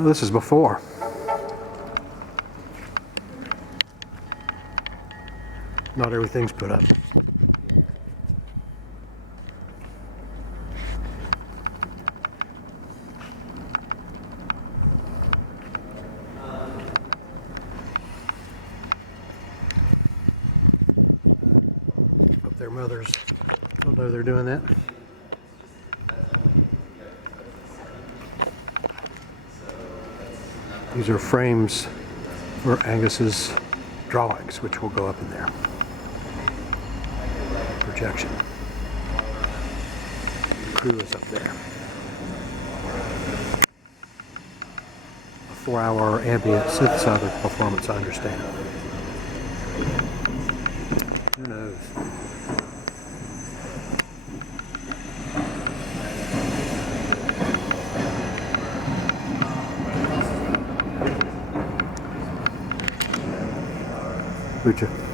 Oh, this is before. Not everything's put up. Hope their mothers don't know they're doing that. These are frames for Angus's drawings, which will go up in there. Projection. The crew is up there. A 4-hour ambient synthesizer performance, I understand. Who knows? Lucha.